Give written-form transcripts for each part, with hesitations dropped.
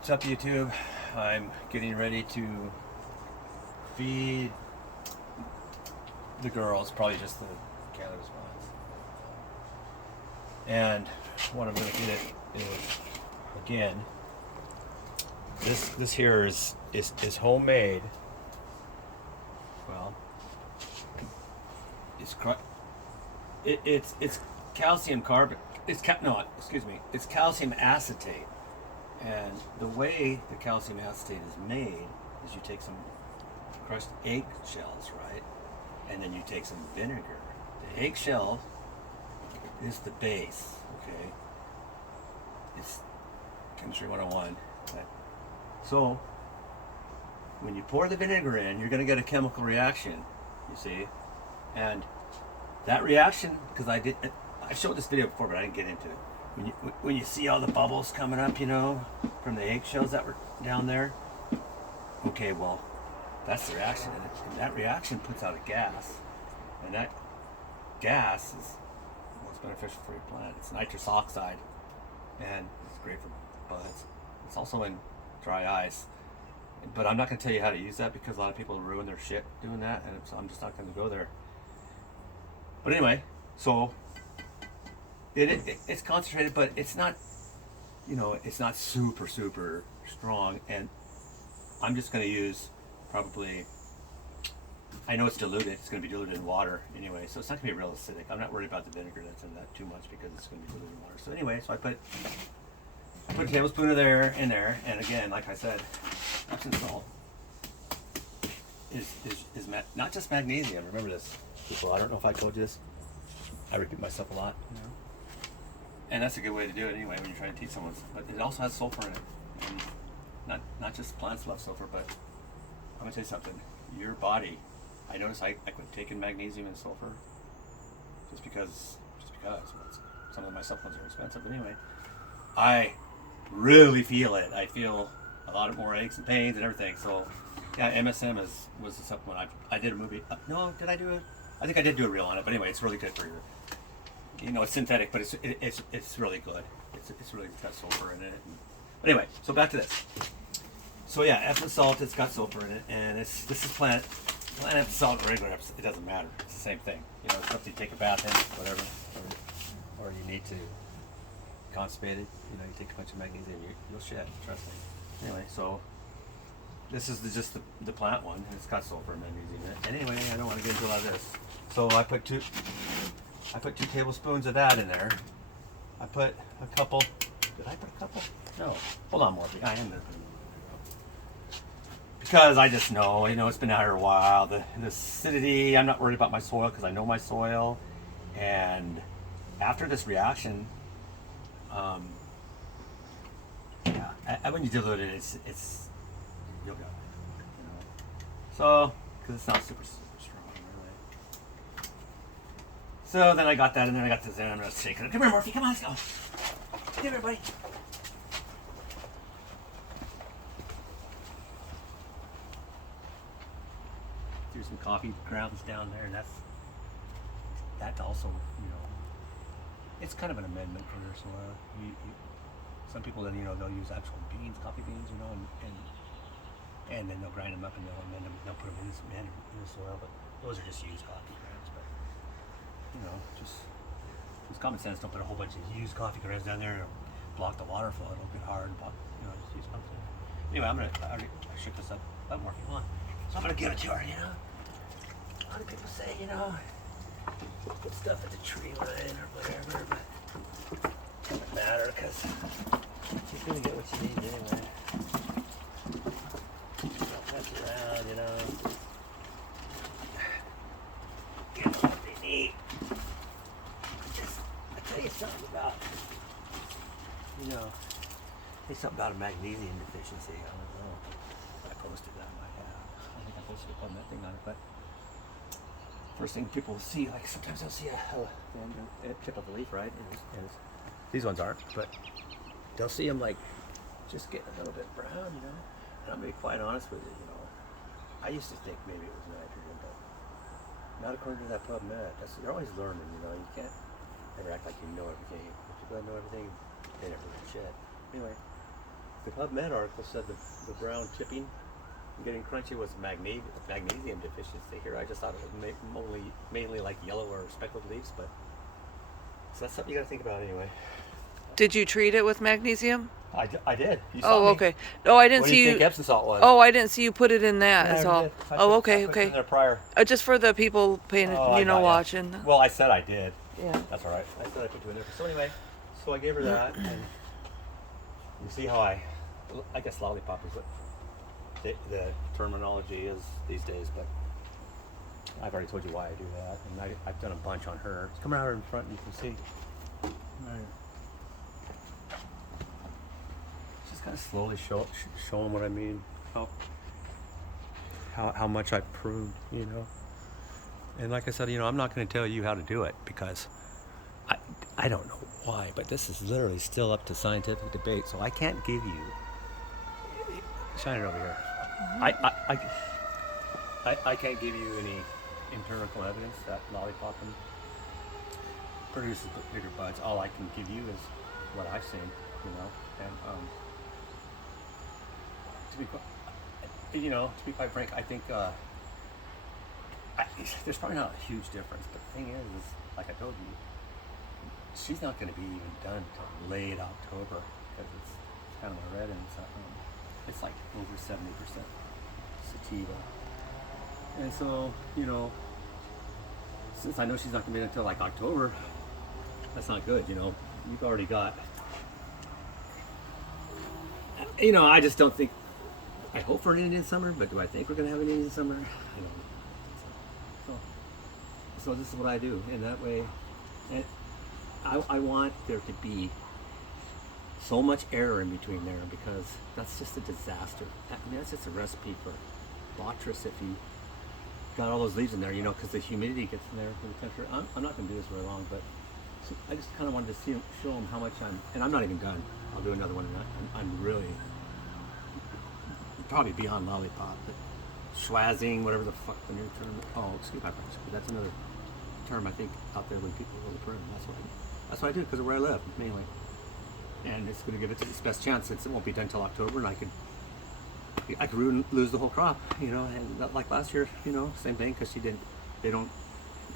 What's up, YouTube? I'm getting ready to feed the girls, probably just the Canada's ones. And what I'm going to get it is, again, this here is homemade. Well, it's calcium carbonate. It's calcium acetate. And the way the calcium acetate is made is you take some crushed egg shells, right? And then you take some vinegar. The eggshell is the base, okay? It's chemistry 101. Right? So, when you pour the vinegar in, you're going to get a chemical reaction, you see? And that reaction, because I showed this video before, but I didn't get into it. When you see all the bubbles coming up, from the eggshells that were down there, okay, well, that's the reaction, and that reaction puts out a gas, and that gas is what's beneficial for your plant. It's nitrous oxide, and it's great for buds. It's also in dry ice, but I'm not going to tell you how to use that because a lot of people ruin their shit doing that, and so I'm just not going to go there. But anyway, so it's concentrated, but it's not, it's not super strong, and I'm just going to use probably, I know it's diluted, it's going to be diluted in water anyway, so it's not going to be real acidic. I'm not worried about the vinegar that's in that too much because it's going to be diluted in water. So anyway, so I put a tablespoon of in there, and again, like I said, Epsom salt is not just magnesium. Remember this, people. I don't know if I told you this. I repeat myself a lot. And that's a good way to do it anyway when you're trying to teach someone. But it also has sulfur in it. And not just plants love sulfur, but I'm going to tell you something. Your body, I noticed I quit taking magnesium and sulfur just because some of my supplements are expensive. But anyway, I really feel it. I feel a lot more aches and pains and everything. So yeah, MSM was the supplement. I did a movie. No, did I do it? I think I did do a reel on it. But anyway, it's really good for your. It's synthetic, but it's really good. It's really got sulfur in it. But anyway, so back to this. So yeah, Epsom salt, it's got sulfur in it, and this is plant Epsom salt, regular Epsom, it doesn't matter. It's the same thing. It's stuff you take a bath in, whatever, or you need to constipate it. You take a bunch of magnesium, you'll shit. Trust me. Anyway, so this is just the plant one, and it's got sulfur and magnesium in it. And anyway, I don't want to get into a lot of this. So I put 2 tablespoons of that in there. I put a couple. Did I put a couple? No. Hold on, Morphy. I am going to put them. Because I just know, it's been out here a while. The acidity, I'm not worried about my soil because I know my soil. And after this reaction, when you dilute it, it's you'll go. So, because it's not super strong. So then I got that, and then I got this, and I'm going to shake it. Come here, Morphy. Come on, let's go. Come here, buddy. There's some coffee grounds down there, and that's also, it's kind of an amendment for their soil. Some people then, they'll use actual beans, coffee beans, and then they'll grind them up and they'll amend them. They'll put them in the soil, but those are just used coffee grounds. But just common sense. Don't put a whole bunch of used coffee grounds down there. It'll block the water flow. It'll get hard. Just use something. Anyway, I shook this up more if you want. So I'm gonna give it to her. A lot of people say, put stuff at the tree line or whatever, but it doesn't matter because you're gonna get what you need anyway. Don't mess around, Get what they need. I tell you something about, a magnesium deficiency. I don't know. I posted that. I think I posted that thing on it, but first thing people see, like sometimes they'll see a tip of the leaf, right? And these ones aren't, but they'll see them like just getting a little bit brown, And I'm gonna be quite honest with you, I used to think maybe it was nitrogen, but not according to that PubMed. You're always learning, You can't ever act like you know everything. If people that know everything, they never learn shit. Anyway, the PubMed article said the brown chipping and getting crunchy was magnesium deficiency here. I just thought it was mainly like yellow or speckled leaves, but so that's something you got to think about anyway. Did you treat it with magnesium? I did. You saw Oh, me? okay. No, I didn't What do see you you. think Epsom salt was? Oh, I didn't see you put it in that. Yeah, Is I all. did. I Oh, put okay, it in okay. there prior. Just for the people paying, Oh, I got ya. watching. Well, I said I did. Yeah. That's all right. I said I put you in there. So anyway, so I gave her that, and you see how I guess lollipop is what the terminology is these days, but I've already told you why I do that, and I've done a bunch on her. Come around in front and you can see. Right. Just kind of slowly show them what I mean. How much I pruned, you know. And like I said, you know, I'm not going to tell you how to do it because I don't know why, but this is literally still up to scientific debate. So I can't give you. Shine it over here. I can't give you any empirical evidence that lollipopping produces bigger buds. All I can give you is what I've seen, you know. And to be quite frank, I think there's probably not a huge difference. But the thing is like I told you, she's not going to be even done till late October because it's kind of a red and it's like over 70% sativa. And so, you know, since I know she's not going to be done until like October, that's not good, you know. You've already got, you know, I just don't think, I hope for an Indian summer, but do I think we're going to have an Indian summer? I don't know. So this is what I do, and that way, and I want there to be so much error in between there because that's just a disaster. I mean, that's just a recipe for botrytis if you got all those leaves in there, you know, because the humidity gets in there for the temperature. I'm not going to do this very long, but so I just kind of wanted to show them how much and I'm not even done. I'll do another one, and I'm really probably beyond lollipop, but schwazzing, whatever the fuck the new term. Oh, excuse my French, but that's another term I think out there when people really prune. That's what I do because of where I live mainly, and it's going to give it its best chance since it won't be done till October, and I could lose the whole crop, you know, and like last year, you know, same thing because they don't,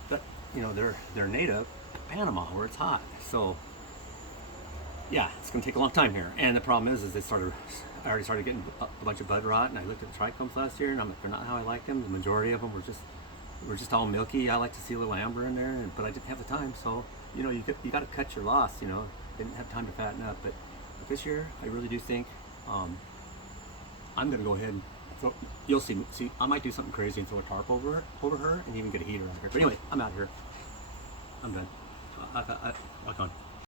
but you know, they're native Panama where it's hot, so yeah, it's going to take a long time here. And the problem is I already started getting a bunch of bud rot, and I looked at the trichomes last year, and I'm like, they're not how I like them. The majority of them were just all milky. I like to see a little amber in there, but I didn't have the time, so you know, you got to cut your loss, you know. Didn't have time to fatten up, but this year I really do think I'm going to go ahead and you'll see, I might do something crazy and throw a tarp over her and even get a heater out here. But anyway, I'm out here. I'm done. I'll